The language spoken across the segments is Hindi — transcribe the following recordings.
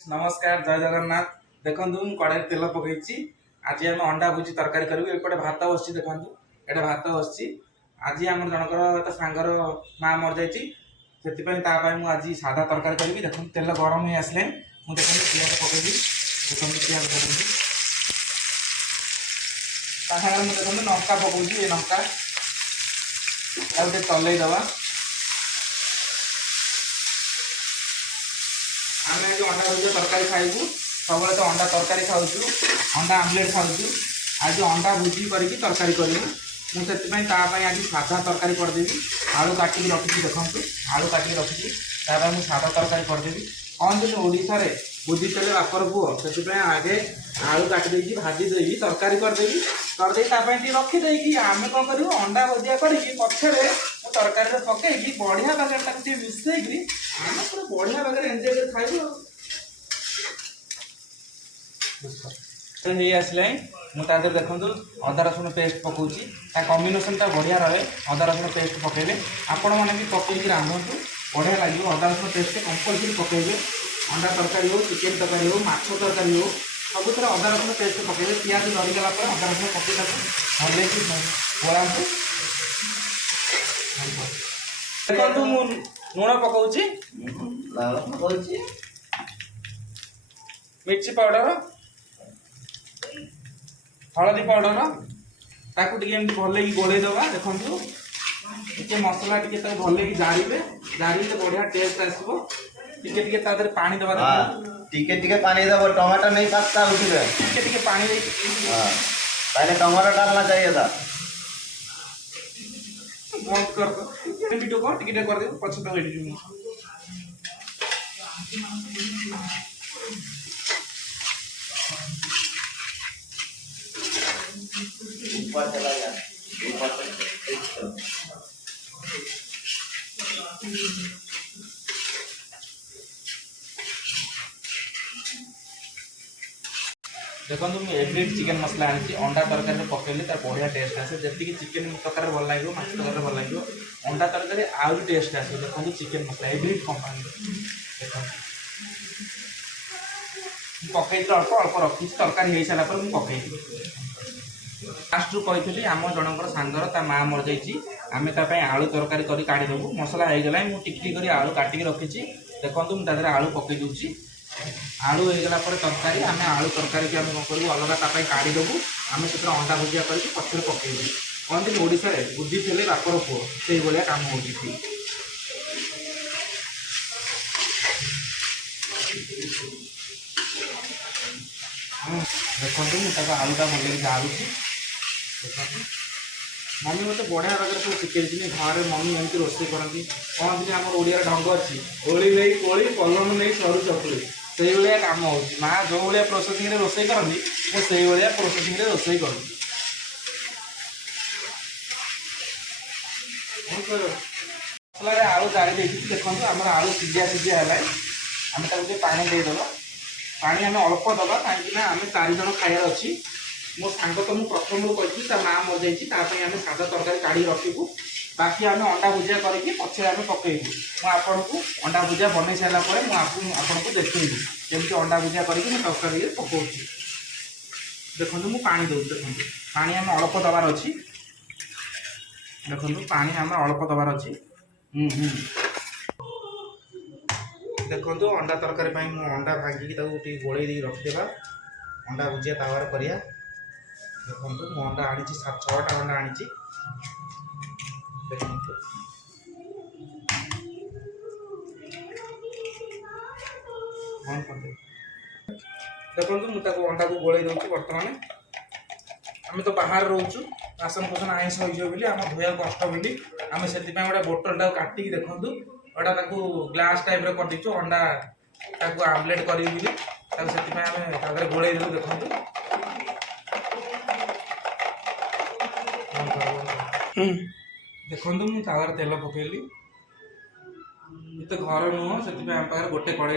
नमस्कार जय जगन्नाथ। देखु कड़े तेल पकई आज आम अंडा भुजी तरकारी करूँ। एपटे भात बस देखु ये भात बस आज आम जनकर सांगर माँ मर जापाई मुझे आज साधा तरकारी करी। देखो तेल गरम हो आसले मुझे पियाज पकई देखो पियाज पकई सागर मुझे देखो लंका पकाऊँ लंका तलई दवा। आम आज अंडा भुजिया तरकारी खाइबू सब तो अंडा तरकारी खाऊ अंडा आमलेट खाऊ। आज अंडा भुजी करके तरकारी करूँ मुझे आज साधा तरकारी करदेवी। आलू काटिक रखी देखो आलू काटिक रखी मुझे साधा तरकारी करदेवी। कौन जो ओडिशा रे बुद्धि चले बापर पुओ से आगे आलू काटिदे भाजी देवी तरकारी करदेवी करदे रखीदे आम कौन कर अंडा भुजिया करके पछरे तरकारी पकई बढ़िया बागे मिसई आम पूरा बढ़िया बागे एंजॉय कर खाइबू। आसले मुझे देखो अदा रसुण पेस्ट पकाऊँगी कम्बिनेसनटा बढ़िया रहे। अदा रसुण पेस्ट पकेले आपण मैंने भी पकईकि रांधतु बढ़िया लगे। अदा रसुण पेस्ट कंपलसरी पकेबे अंडा तरकारी हो चिकेन तरकारी हो माछ तरकारी हो सब अदा रसुण पेस्ट पकेबे। पियाज धरीगला अदा रसुण पकई भले गोलांतु देखो लुण पकाऊँगी मिर्ची पाउडर हलदी पाउडर ताकू भले गोले दबा। देखो मसला भले जाड़े जाड़े बढ़िया टेस्ट आसो। पानी दबा पानी दबो टमाटर नहीं पत्ता उठे पानी पहले टमाटर डालना चाहिए था। बंद कर वीडियो को टिके कर दे पछे तो एडिट ऊपर चला गया ऊपर से देखो मुझे एवरीड चिकेन मसला आनी अंडा तरकारी पकईली तार बढ़िया टेस्ट आसे। जी चिकेन तरकारी भल लगे माछ तरकारी भल लगे अंडा तरकारी आउरी टेस्ट आस। देखो चिकेन मसला एवरीड कंपानी देखो पकई अल्प अल्प रखी तरकारी हो सारा पर पकई लास्ट रू कही आम जनकर सांगर ता माँ मर जामें आलू तरकारी कर काढ़ीदेबू। मसला हो गला मुझे टिक टिक आलू काटिक रखी देखो मुझे आलू पकई दूसरी आलू हो गला तरकारी आम आलू तरकारी की कौन करूँ अलग काढ़ीदेबू। आम से अंडा भुजिया करके पछरे पकईबू। कहते ओडिशा रे बुद्धि थे बापर पुओ से भाया कम हो देखो मुझे आलूटा भले जाऊँगी। मम्मी मत बढ़िया बागे सब शिखे घर मम्मी एमती रोसे करती कहते आम ओडिया ढंग अच्छी ओली नहीं कोली पलम नहीं सरू चकुली से भाया कम हो माँ जो भाया प्रोसेसिंग रोसे करती मुझे भाया प्रोसेसिंग रोसे कर मसला आलू जाड़ी देखो आम आलू सीझा सीझा है आम पानी देदेव पानी आम अल्प दबा कहीं आम 4 जन खाइबार अच्छी। मो सांग तो मुझे प्रथम कही माँ मर जाए आम सादा तरकारी काढ़ी रखू बाकी आम अंडा भुजिया करके पछे आम पकईबू। मुझे को अंडा भुजिया बन सारापर मुझे देखी जमी अंडा भुजिया करके तरकारी पकाऊँ। देखो मुझे पानी दूँ देखो पानी आम अल्प दबार अच्छी। देखो पानी आम अल्प दबार अच्छी। देखो अंडा तरकारी अंडा भांगिक गोल रखिदेवा अंडा भुजिया तावार करिया। देखो मु अंडा आनी 6टा अंडा आनी देखो देखो मुझे अंडा को गोल दूसरी। बर्तमान आम तो बाहर रोचु बासन कुसन आईस हो आम धोया कष्ट बोली आम से गोटे बोतल टाक काटिक देखूँ गोटा ग्लास टाइप कर दीचु अंडा आमलेट करी आम गोल देलु। देखो देखो मुझे तावार तेल पकईली तो घर नुह से गोटे कड़े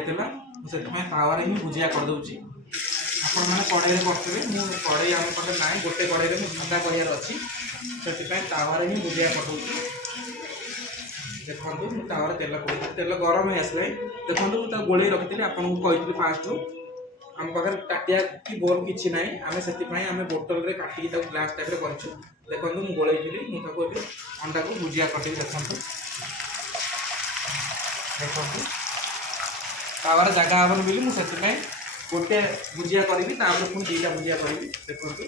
से तावार ही भुजिया करदे आपण मैंने कड़े करते मुझे कड़े आम पाखे ना गोटे कड़े में भंगा करार अच्छी से तावार ही भुजिया करदे। ଦେଖନ୍ତୁ ମୁଁ ତାୱାରେ ତେଲ ପକେଇଥିଲି, ତେଲ ଗରମ ହେଇ ଆସିଲାଣି। ଦେଖନ୍ତୁ ମୁଁ ତାକୁ ଗୋଳେଇ ରଖିଥିଲି, ଆପଣଙ୍କୁ କହିଥିଲି ଫାଷ୍ଟରୁ ଆମ ପାଖରେ ତାଟିଆ କି ବୋଲ୍ କିଛି ନାହିଁ, ଆମେ ସେଥିପାଇଁ ଆମେ ବୋଟଲରେ କାଟିକି ତାକୁ ଗ୍ଲାସ୍ ଟାଇପ୍ରେ କରିଛୁ। ଦେଖନ୍ତୁ ମୁଁ ଗୋଳେଇଥିଲି, ମୁଁ ତାକୁ ଏବେ ଅଣ୍ଡାକୁ ଭୁଜିଆ କରିଦେବି। ଦେଖନ୍ତୁ ଦେଖନ୍ତୁ ତାୱାରେ ଜାଗା ହେବନି ବୋଲି ମୁଁ ସେଥିପାଇଁ ଗୋଟେ ଭୁଜିଆ କରିବି, ତାପରେ ପୁଣି ଦୁଇଟା ଭୁଜିଆ କରିବି। ଦେଖନ୍ତୁ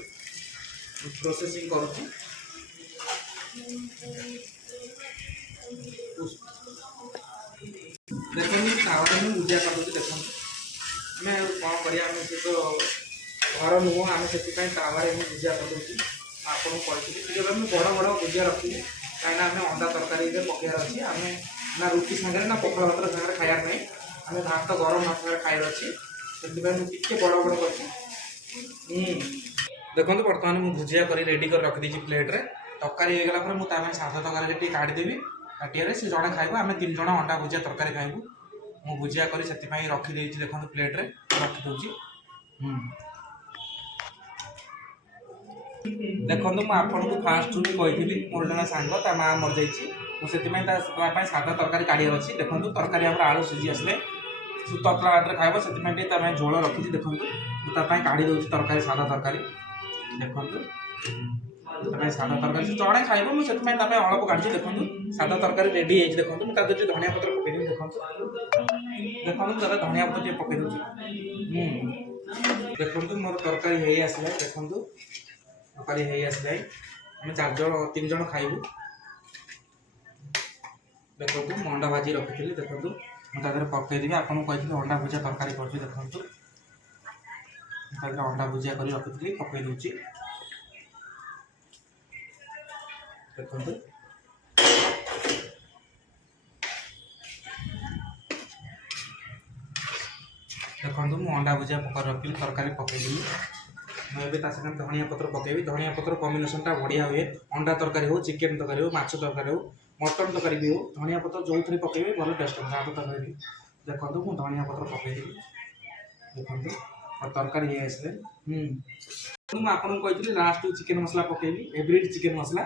ପ୍ରୋସେସିଂ କରୁଛି। ଦେଖନ୍ତୁ ତାୱାରେ ମୁଁ ଭୁଜିଆ କରିଦେଉଛି। ଦେଖନ୍ତୁ ଆମେ ଆଉ କ'ଣ କରିବା, ଆମେ ସେ ତ ଘର ନୁହଁ, ଆମେ ସେଥିପାଇଁ ତାୱାରେ ମୁଁ ଭୁଜିଆ କରିଦେଉଛି। ଆପଣଙ୍କୁ କହିଥିଲି ଟିକେ ମୁଁ ବଡ଼ ବଡ଼ ଭୁଜିଆ ରଖିବି, କାହିଁକିନା ଆମେ ଅଣ୍ଡା ତରକାରୀରେ ପକାଇବାର ଅଛି। ଆମେ ନା ରୁଟି ସାଙ୍ଗରେ ନା ପଖାଳ ଭାତ ସାଙ୍ଗରେ ଖାଇବାର ନାହିଁ, ଆମେ ଭାତ ଗରମ ଭାତ ସାଙ୍ଗରେ ଖାଇବାର ଅଛି। ସେଥିପାଇଁ ମୁଁ ଟିକେ ବଡ଼ ବଡ଼ କରିଛି। ଦେଖନ୍ତୁ ବର୍ତ୍ତମାନ ମୁଁ ଭୁଜିଆ କରି ରେଡ଼ି କରି ରଖିଦେଇଛି ପ୍ଲେଟ୍ରେ। ତରକାରୀ ହେଇଗଲା ପରେ ମୁଁ ତା ପାଇଁ ସାଧା ତରକାରୀ ଟିକେ କାଢ଼ିଦେବି ତାଟିଆରେ। ସେ ଜଣେ ଖାଇବ, ଆମେ 3 ଜଣ ଅଣ୍ଡା ଭୁଜିଆ ତରକାରୀ ଖାଇବୁ। ମୁଁ ଭୁଜିଆ କରି ସେଥିପାଇଁ ରଖିଦେଇଛି। ଦେଖନ୍ତୁ ପ୍ଲେଟ୍ରେ ରଖିଦେଉଛି। ଦେଖନ୍ତୁ ମୁଁ ଆପଣଙ୍କୁ ଫାଷ୍ଟରୁ ବି କହିଥିଲି, ମୋର ଜଣେ ସାଙ୍ଗ ତା ମାଆ ମରିଯାଇଛି, ମୁଁ ସେଥିପାଇଁ ତା ପାଇଁ ସାଧା ତରକାରୀ କାଢ଼ିବାର ଅଛି। ଦେଖନ୍ତୁ ତରକାରୀ ଆମର ଆଳୁ ସିଝି ଆସିଲେ ସେ ତତଲା ଭାତରେ ଖାଇବ, ସେଥିପାଇଁ ଟିକେ ତା ପାଇଁ ଝୋଳ ରଖିଛି। ଦେଖନ୍ତୁ ମୁଁ ତା ପାଇଁ କାଢ଼ି ଦେଉଛି ତରକାରୀ, ସାଧା ତରକାରୀ। ଦେଖନ୍ତୁ ତା ପାଇଁ ସାଧା ତରକାରୀ ସେ ଜଣେ ଖାଇବ, ମୁଁ ସେଥିପାଇଁ ତା ପାଇଁ ଅଳ୍ପ କାଢ଼ିଛି। ଦେଖନ୍ତୁ ସାଧା ତରକାରୀ ରେଡ଼ି ହେଇଛି। ଦେଖନ୍ତୁ ମୁଁ ତା ଦେହରେ ଟିକେ ଧନିଆ ପତ୍ର ପକେଇଦେବି। ଦେଖନ୍ତୁ ଦେଖନ୍ତୁ ତା ଧନିଆ ପତ୍ର ଟିକେ ପକେଇ ଦେଉଛି। ଦେଖନ୍ତୁ ମୋର ତରକାରୀ ହେଇ ଆସିଲାଣି। ଦେଖନ୍ତୁ ତରକାରୀ ହେଇ ଆସିଲାଣି, ଆମେ 3 ଜଣ ଖାଇବୁ। ଦେଖନ୍ତୁ ମୁଁ ଅଣ୍ଡା ଭାଜି ରଖିଥିଲି, ଦେଖନ୍ତୁ ମୁଁ ତା ଦେହରେ ପକାଇଦେବି। ଆପଣଙ୍କୁ କହିଥିଲି ଅଣ୍ଡା ଭୁଜିଆ ତରକାରୀ କରୁଛି। ଦେଖନ୍ତୁ ମୁଁ ତା ଦେହରେ ଅଣ୍ଡା ଭୁଜିଆ କରି ରଖିଥିଲି, ପକାଇ ଦେଉଛି। ଦେଖନ୍ତୁ ଦେଖନ୍ତୁ ମୁଁ ଅଣ୍ଡା ଭୁଜିଆ ରଖିଲି, ତରକାରୀ ପକାଇଦେଲି। ମୁଁ ଏବେ ତା ସାଙ୍ଗରେ ଧନିଆ ପତ୍ର ପକାଇବି। ଧନିଆ ପତ୍ର କମ୍ବିନେସନ୍ଟା ବଢ଼ିଆ ହୁଏ। ଅଣ୍ଡା ତରକାରୀ ହେଉ, ଚିକେନ୍ ତରକାରୀ ହେଉ, ମାଛ ତରକାରୀ ହେଉ, ମଟନ୍ ତରକାରୀ ବି ହେଉ, ଧନିଆ ପତ୍ର ଯେଉଁଥିରେ ପକାଇବେ ଭଲ ଟେଷ୍ଟ ହେବ ସାଧା ତରକାରୀ। ଦେଖନ୍ତୁ ମୁଁ ଧନିଆ ପତ୍ର ପକାଇଦେବି। ଦେଖନ୍ତୁ ଆଉ ତରକାରୀ ହେଇ ଆସିଲେ ମୁଁ ଆପଣଙ୍କୁ କହିଥିଲି ଲାଷ୍ଟକୁ ଚିକେନ୍ ମସଲା ପକାଇବି, ଏଭ୍ରିଡ୍ ଚିକେନ୍ ମସଲା।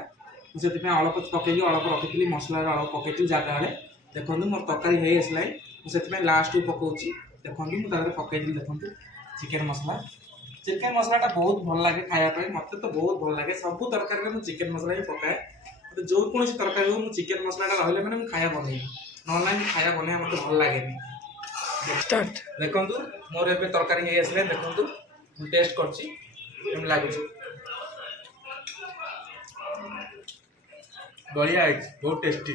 ମୁଁ ସେଥିପାଇଁ ଅଳ୍ପ ପକାଇଲି, ଅଳ୍ପ ରଖିଥିଲି, ମସଲାରେ ଅଳ୍ପ ପକାଇଥିଲି ଜାଗା ବେଳେ। ଦେଖନ୍ତୁ ମୋର ତରକାରୀ ହେଇ ଆସିଲାଣି, ମୁଁ ସେଥିପାଇଁ ଲାଷ୍ଟକୁ ପକାଉଛି। ଦେଖନ୍ତୁ ମୁଁ ତା ଦେହରେ ପକାଇଥିଲି। ଦେଖନ୍ତୁ ଚିକେନ୍ ମସଲା, ଚିକେନ୍ ମସଲାଟା ବହୁତ ଭଲ ଲାଗେ ଖାଇବା ପାଇଁ, ମୋତେ ତ ବହୁତ ଭଲ ଲାଗେ। ସବୁ ତରକାରୀରେ ମୁଁ ଚିକେନ୍ ମସଲା ହିଁ ପକାଏ। ମୋତେ ଯେକୌଣସି ତରକାରୀ ହଉ ମୁଁ ଚିକେନ୍ ମସଲାଟା ରହିଲେ ମାନେ ମୁଁ ଖାଇବା ବନେଇବି, ନହେଲେ ନାହିଁ ମୁଁ ଖାଇବା ବନେଇବା ମୋତେ ଭଲ ଲାଗେନି। ଦେଖନ୍ତୁ ମୋର ଏବେ ତରକାରୀ ହେଇ ଆସିଲାଣି। ଦେଖନ୍ତୁ ମୁଁ ଟେଷ୍ଟ କରୁଛି କେମିତି ଲାଗୁଛି। ବଢ଼ିଆ ହେଇଛି, ବହୁତ ଟେଷ୍ଟି।